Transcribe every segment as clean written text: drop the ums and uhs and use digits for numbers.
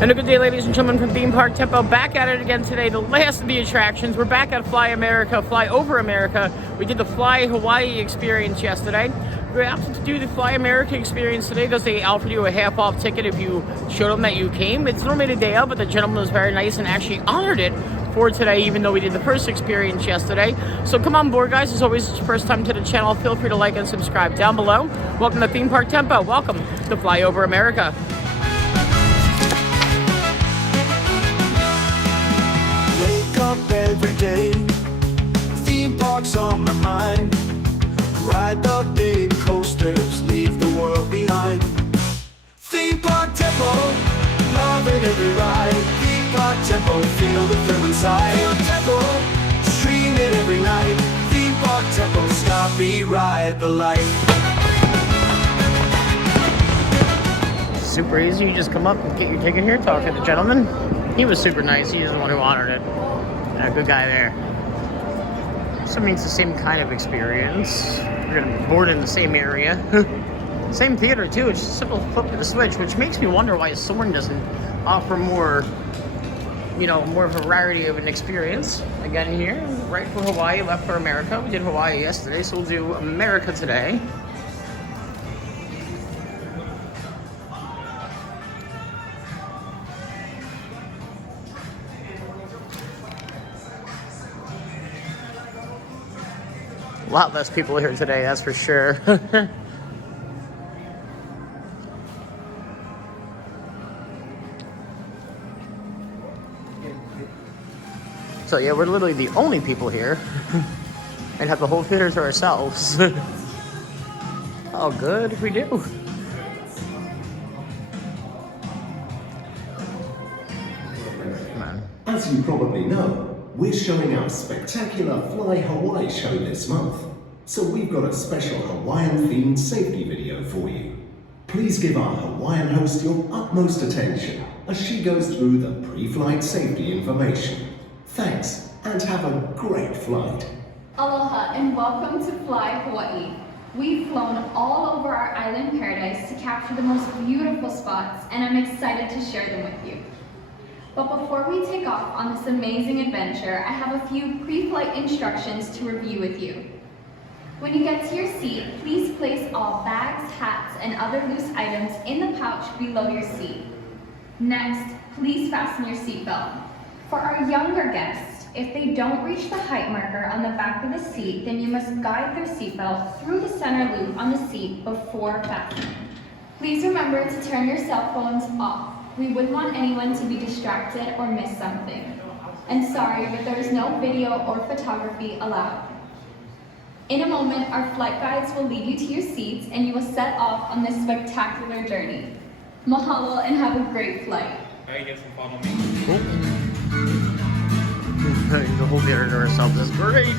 And a good day, ladies and gentlemen, from Theme Park Tempo. Back at it again today. The last of the attractions. We're back at Fly America, Fly Over America. We did the Fly Hawaii experience yesterday. We opted to do the Fly America experience today because they offered you a half-off ticket if you showed them that you came. It's normally the day of, but the gentleman was very nice and actually honored it for today, even though we did the first experience yesterday. So come on board, guys. As always, it's your first time to the channel. Feel free to like and subscribe down below. Welcome to Theme Park Tempo. Welcome to Fly Over America. Up every day, theme parks on my mind. Ride the big coasters, leave the world behind. Theme park tempo, loving every ride. Theme park tempo, feel the thrill inside. Theme park tempo, stream it every night. Theme park tempo, stop me, ride the light. Super easy. You just come up and get your ticket here, talk to the gentleman. He was super nice. He was the one who honored it. Yeah, good guy there. So it means the same kind of experience. We're gonna be bored in the same area. Same theater too, it's just a simple flip of the switch, which makes me wonder why Soarin' doesn't offer more, more variety of an experience. Again here, right for Hawaii, left for America. We did Hawaii yesterday, so we'll do America today. A lot less people here today, that's for sure. So yeah, we're literally the only people here and have the whole theater to ourselves. Oh, good if we do. As you probably know, we're showing our spectacular Fly Hawaii show this month, so we've got a special Hawaiian-themed safety video for you. Please give our Hawaiian host your utmost attention as she goes through the pre-flight safety information. Thanks, and have a great flight. Aloha and welcome to Fly Hawaii. We've flown all over our island paradise to capture the most beautiful spots, and I'm excited to share them with you. But before we take off on this amazing adventure, I have a few pre-flight instructions to review with you. When you get to your seat, please place all bags, hats, and other loose items in the pouch below your seat. Next, please fasten your seatbelt. For our younger guests, if they don't reach the height marker on the back of the seat, then you must guide their seatbelt through the center loop on the seat before fastening. Please remember to turn your cell phones off. We wouldn't want anyone to be distracted or miss something. And sorry, but there is no video or photography allowed. In a moment, our flight guides will lead you to your seats and you will set off on this spectacular journey. Mahalo and have a great flight. Alright, you guys can follow me. Cool. The whole theater to ourselves is great.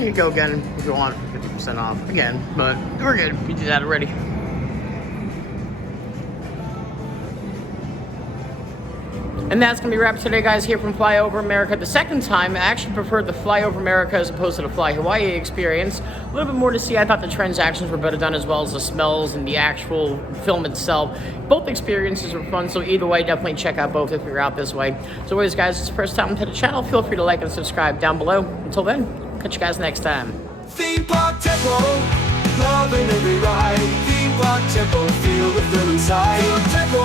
you can go again if you want 50% off again, but we're good. We did that already. And that's going to be wrapped today, guys, here from Fly Over America. The second time, I actually preferred the Fly Over America as opposed to the Fly Hawaii experience. A little bit more to see. I thought the transactions were better done, as well as the smells and the actual film itself. Both experiences were fun, so either way, definitely check out both if you're out this way. So anyways, guys, it's the first time to the channel. Feel free to like and subscribe down below. Until then, catch you guys next time. Theme Park Tempo, loving every ride. Theme Park Tempo, feel the thrill inside. Theme Tempo,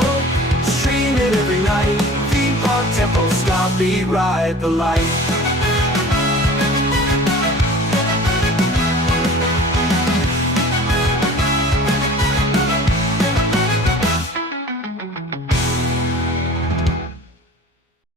stream it every night. Theme Park Tempo, stop, beat, ride the light.